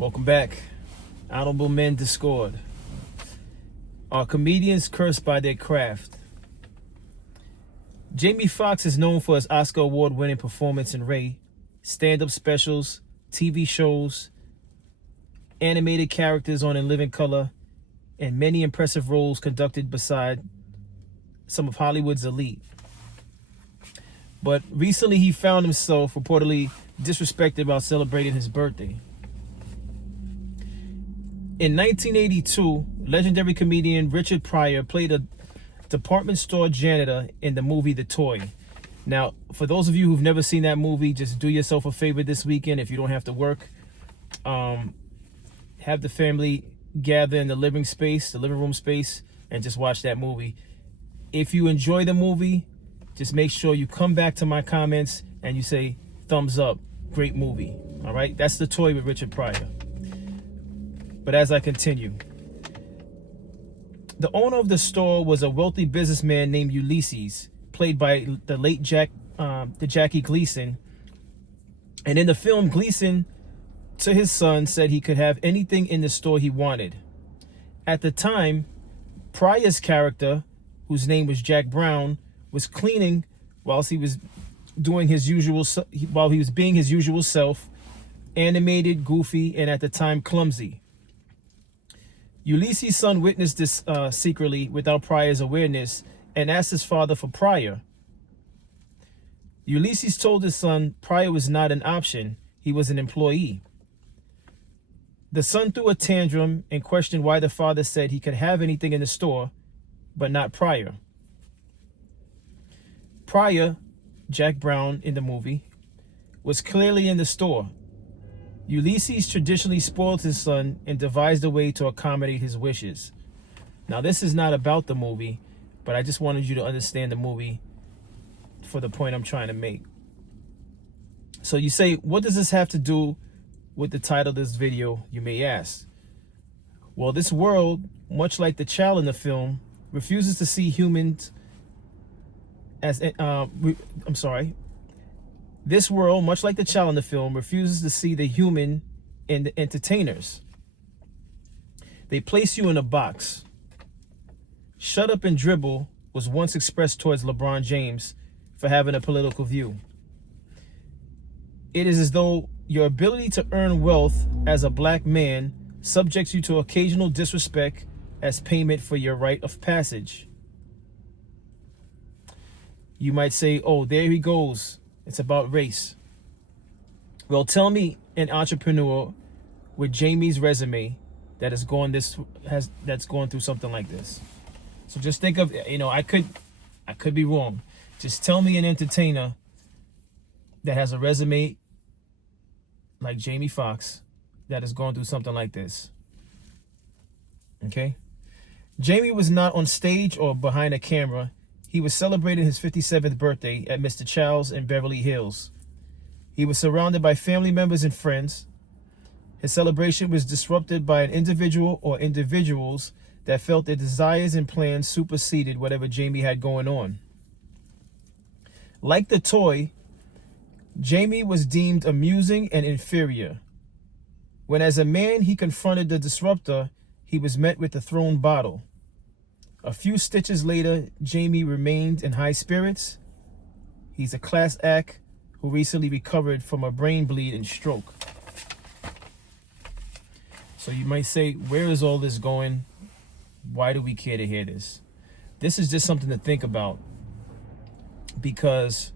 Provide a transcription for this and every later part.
Welcome back. Honorable Men Discord. Are comedians cursed by their craft? Jamie Foxx is known for his Oscar award-winning performance in Ray, stand-up specials, TV shows, animated characters on In Living Color, and many impressive roles conducted beside some of Hollywood's elite. But recently he found himself reportedly disrespected while celebrating his birthday. In 1982, legendary comedian Richard Pryor played a department store janitor in the movie The Toy. Now, for those of you who've never seen that movie, just do yourself a favor this weekend if you don't have to work. Have the family gather in the living room space, and just watch that movie. If you enjoy the movie, just make sure you come back to my comments and you say, thumbs up, great movie. All right, that's The Toy with Richard Pryor. But as I continue, the owner of the store was a wealthy businessman named Ulysses, played by the late Jackie Gleason. And in the film, Gleason, to his son, said he could have anything in the store he wanted. At the time, Pryor's character, whose name was Jack Brown, was cleaning whilst he was doing while he was being his usual self, animated, goofy, and at the time clumsy. Ulysses' son witnessed this secretly without Pryor's awareness and asked his father for Pryor. Ulysses told his son Pryor was not an option, he was an employee. The son threw a tantrum and questioned why the father said he could have anything in the store, but not Pryor. Pryor, Jack Brown in the movie, was clearly in the store. Ulysses traditionally spoiled his son and devised a way to accommodate his wishes. Now, this is not about the movie, but I just wanted you to understand the movie for the point I'm trying to make. So you say, what does this have to do with the title of this video, you may ask? Well, this world, much like the child in the film, refuses to see humans as This world, much like the child in the film, refuses to see the human in the entertainers. They place you in a box. Shut up and dribble was once expressed towards LeBron James for having a political view. It is as though your ability to earn wealth as a black man subjects you to occasional disrespect as payment for your rite of passage. You might say, oh, there he goes. It's about race. Well, tell me an entrepreneur with Jamie's resume that's going through something like this. So just think of, I could be wrong. Just tell me an entertainer that has a resume like Jamie Foxx that is going through something like this. Okay? Jamie was not on stage or behind a camera. He was celebrating his 57th birthday at Mr. Chow's in Beverly Hills. He was surrounded by family members and friends. His celebration was disrupted by an individual or individuals that felt their desires and plans superseded whatever Jamie had going on. Like The Toy, Jamie was deemed amusing and inferior. When as a man he confronted the disruptor, he was met with the thrown bottle. A few stitches later, Jamie remained in high spirits. He's a class act who recently recovered from a brain bleed and stroke. So you might say, where is all this going? Why do we care to hear this? This is just something to think about. Because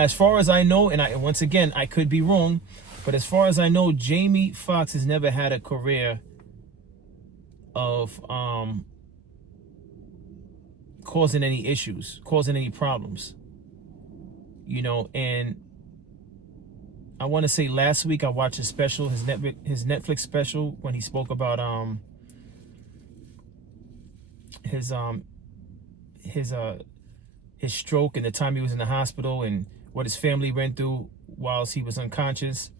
as far as I know, and once again, I could be wrong, but as far as I know, Jamie Foxx has never had a career of causing any issues, causing any problems, and I want to say last week I watched his special, his Netflix special, when he spoke about his stroke and the time he was in the hospital and what his family went through whilst he was unconscious.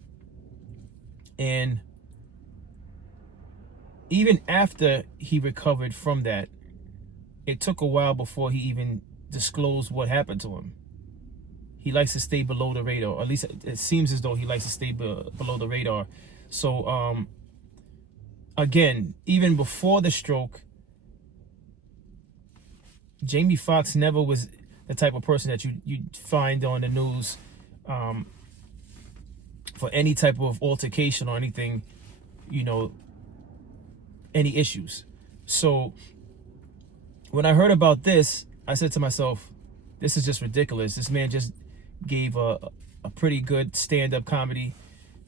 And even after he recovered from that, it took a while before he even disclosed what happened to him. he likes to stay below the radar. Or at least it seems as though he likes to stay below the radar. So again, even before the stroke, Jamie Foxx never was the type of person that you find on the news for any type of altercation or anything, any issues. So when I heard about this, I said to myself, this is just ridiculous. This man just gave a pretty good stand-up comedy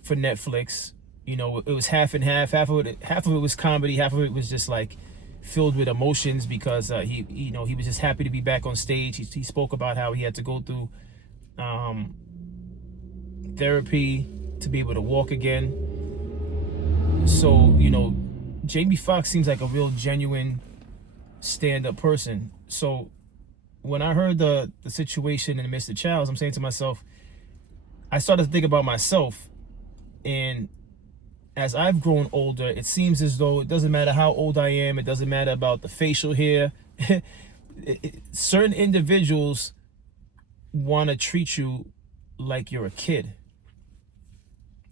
for Netflix. It was half and half. Half of it was comedy. Half of it was just like filled with emotions because he was just happy to be back on stage. He spoke about how he had to go through therapy to be able to walk again. So Jamie Foxx seems like a real genuine stand-up person. So when I heard the situation in Mr. Childs, I'm saying to myself, I started to think about myself, and as I've grown older, it seems as though it doesn't matter how old I am, it doesn't matter about the facial hair. Certain individuals want to treat you like you're a kid.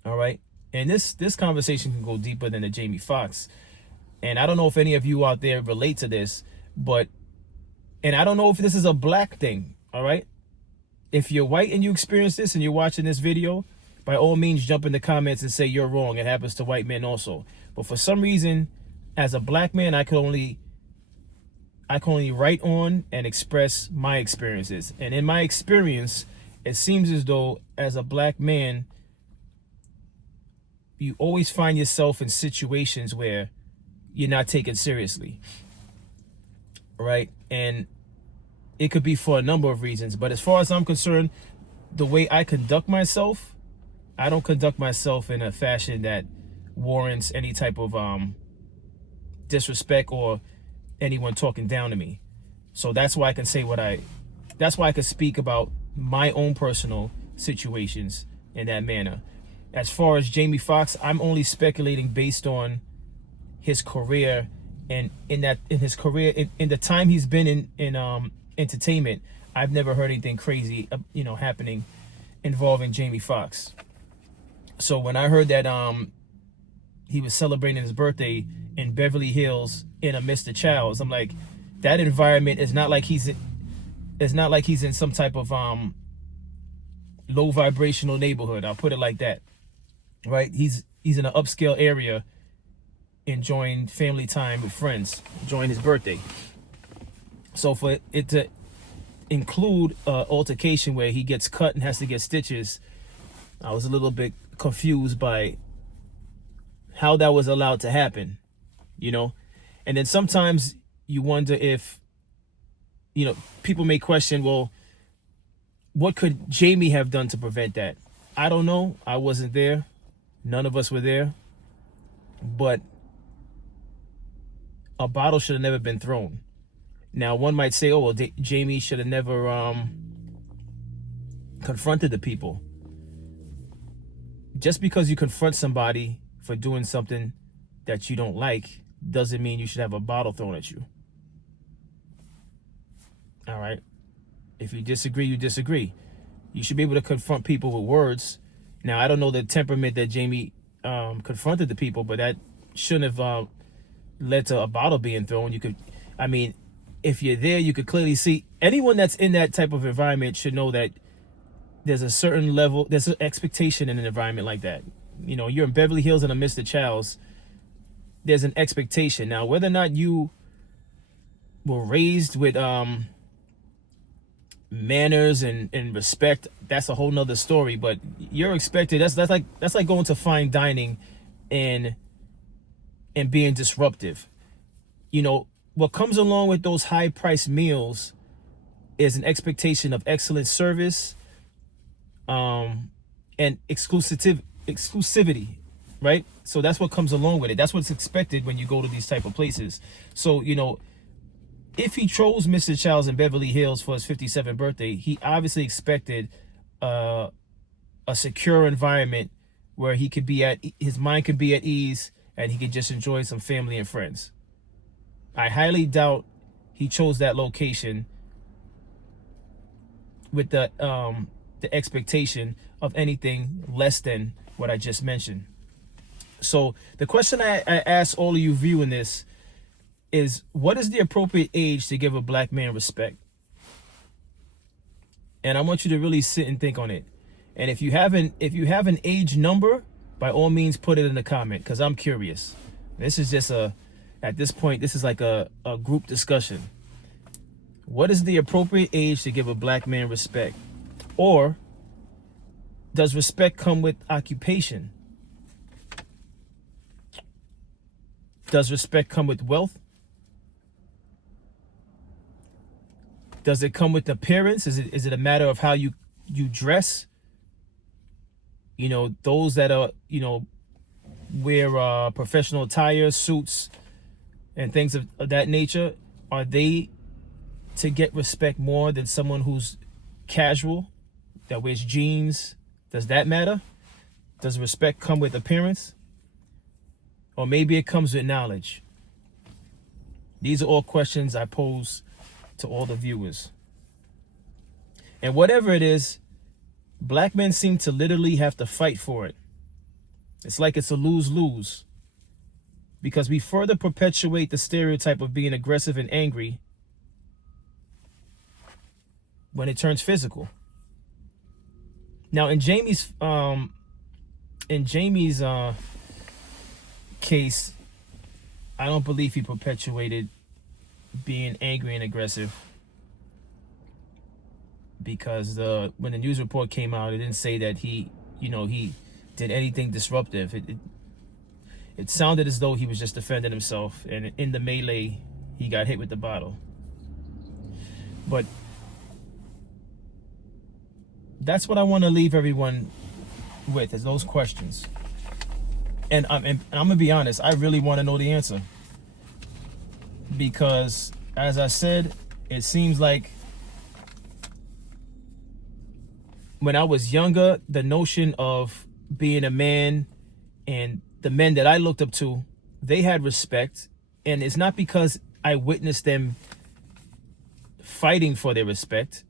All right? And this conversation can go deeper than the Jamie Foxx. And I don't know if any of you out there relate to this, and I don't know if this is a black thing, all right? If you're white and you experience this and you're watching this video, by all means, jump in the comments and say you're wrong. It happens to white men also. But for some reason, as a black man, I can only write on and express my experiences. And in my experience, it seems as though as a black man, you always find yourself in situations where you're not taken seriously, right? And it could be for a number of reasons. But as far as I'm concerned, the way I conduct myself, I don't conduct myself in a fashion that warrants any type of disrespect or anyone talking down to me. So that's why I can say that's why I can speak about my own personal situations in that manner. As far as Jamie Foxx, I'm only speculating based on his career, and in the time he's been in entertainment, I've never heard anything crazy happening involving Jamie Foxx. So when I heard that he was celebrating his birthday in Beverly Hills in a Mr. Childs, I'm like, that environment is not like he's in some type of low vibrational neighborhood. I'll put it like that. Right? He's in an upscale area, enjoying family time with friends, enjoying his birthday. So for it to include altercation where he gets cut and has to get stitches, I was a little bit confused by how that was allowed to happen, and then sometimes you wonder if people may question, well, what could Jamie have done to prevent that? I don't know. I wasn't there. None of us were there. But a bottle should have never been thrown. Now one might say, oh well, Jamie should have never confronted the people. Just because you confront somebody for doing something that you don't like doesn't mean you should have a bottle thrown at you. All right? If you disagree, you disagree. You should be able to confront people with words. Now, I don't know the temperament that Jamie confronted the people, but that shouldn't have led to a bottle being thrown. If you're there, you could clearly see anyone that's in that type of environment should know that there's a certain level, there's an expectation in an environment like that. You're in Beverly Hills and a Mr. Childs, there's an expectation. Now, whether or not you were raised with manners and respect, that's a whole nother story, but you're expected. That's like going to fine dining and being disruptive. What comes along with those high priced meals is an expectation of excellent service, and exclusivity, right? So that's what comes along with it. That's what's expected when you go to these type of places. So, if he chose Mr. Childs in Beverly Hills for his 57th birthday, he obviously expected a secure environment where his mind could be at ease and he could just enjoy some family and friends. I highly doubt he chose that location with the the expectation of anything less than what I just mentioned. So the question I ask all of you viewing this is, what is the appropriate age to give a black man respect? And I want you to really sit and think on it. And if you have an age number, by all means put it in the comment, because I'm curious. This is just at this point, this is like a group discussion. What is the appropriate age to give a black man respect? Or does respect come with occupation? Does respect come with wealth? Does it come with appearance? Is it a matter of how you dress? You know, those that are, you know, wear professional attire, suits, and things of that nature, are they to get respect more than someone who's casual, that wears jeans? Does that matter? Does respect come with appearance? Or maybe it comes with knowledge? These are all questions I pose to all the viewers. And whatever it is, black men seem to literally have to fight for it. It's like it's a lose-lose, because we further perpetuate the stereotype of being aggressive and angry when it turns physical. Now, in Jamie's case, I don't believe he perpetuated being angry and aggressive, because when the news report came out, it didn't say that he did anything disruptive. It sounded as though he was just defending himself, and in the melee, he got hit with the bottle. But that's what I want to leave everyone with, is those questions. And I'm gonna be honest, I really want to know the answer, because as I said, it seems like when I was younger, the notion of being a man, and the men that I looked up to, they had respect. And it's not because I witnessed them fighting for their respect.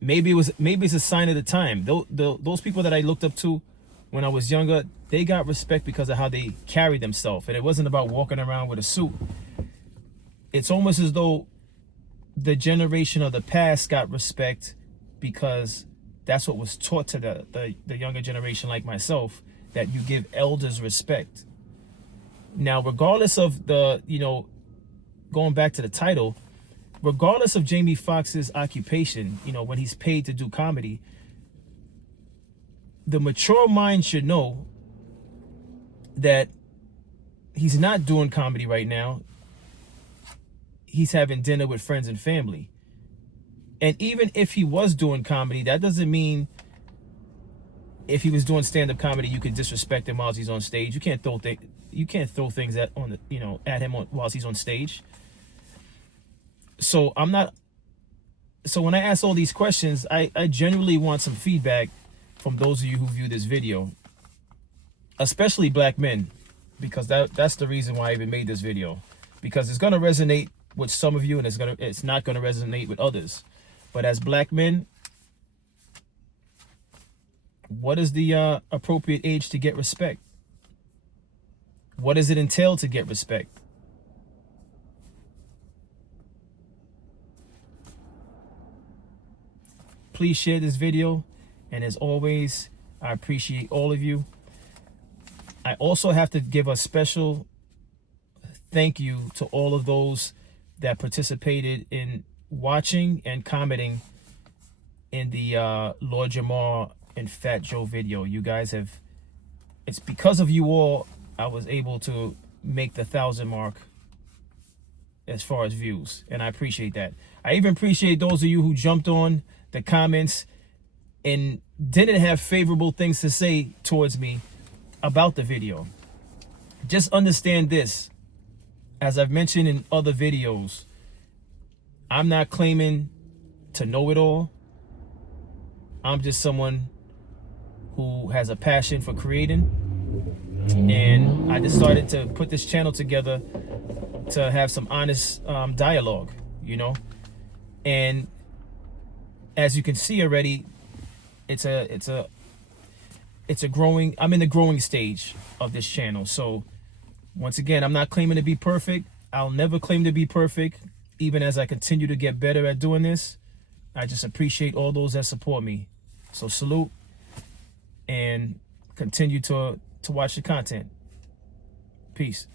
Maybe it's a sign of the time. Those people that I looked up to when I was younger, they got respect because of how they carried themselves. And it wasn't about walking around with a suit. It's almost as though the generation of the past got respect because that's what was taught to the younger generation like myself, that you give elders respect. Now, regardless of going back to the title, regardless of Jamie Foxx's occupation, when he's paid to do comedy, the mature mind should know that he's not doing comedy right now. He's having dinner with friends and family. And even if he was doing comedy, that doesn't mean if he was doing stand-up comedy, you could disrespect him while he's on stage. You can't throw things at him while he's on stage. So when I ask all these questions, I genuinely want some feedback from those of you who view this video, especially black men, because that's the reason why I even made this video, because it's going to resonate with some of you and it's not going to resonate with others. But as black men, what is the appropriate age to get respect? What does it entail to get respect? Please share this video. And as always, I appreciate all of you. I also have to give a special thank you to all of those that participated in watching and commenting in the Lord Jamar and Fat Joe video. You guys it's because of you all I was able to make the 1,000 mark as far as views, and I appreciate that. I even appreciate those of you who jumped on the comments and didn't have favorable things to say towards me about the video. Just understand this, as I've mentioned in other videos, I'm not claiming to know it all. I'm just someone who has a passion for creating, and I decided to put this channel together to have some honest dialogue, and as you can see already, it's a growing, I'm in the growing stage of this channel. So once again, I'm not claiming to be perfect. I'll never claim to be perfect, even as I continue to get better at doing this. I just appreciate all those that support me. So salute, and continue to watch the content. Peace.